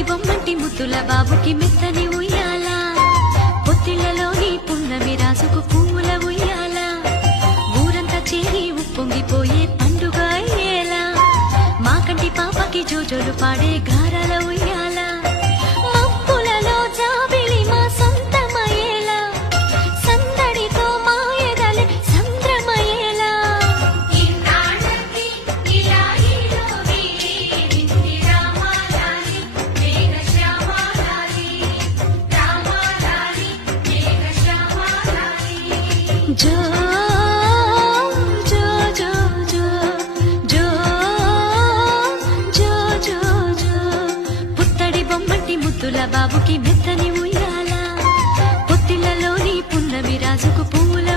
పుత్తడి బొమ్మంటి ముద్దుల బాబుకి మెత్తని ఉయ్యాల పొత్తిళ్లలోని పున్నమి రాసుకు పువ్వుల ఉయ్యాల ఊరంతా చేరి ఉప్పొంగిపోయే పండుగ అయ్యేలా మా కంటి పాపకి జోజోలు పాడే గారాల ఉయ్యాల మబ్బులలో జాబిలి మా సొంతమయ్యేలా సందడితో మా ఎదలే సంద్రమయ్యేలా జో జో జో జో జో జో జో జో పుత్తడి బొమ్మంటి ముద్దుల బాబుకి మెత్తని ఉయ్యాల పొత్తిళ్లలోని పున్నమి రాజుకు పువ్వుల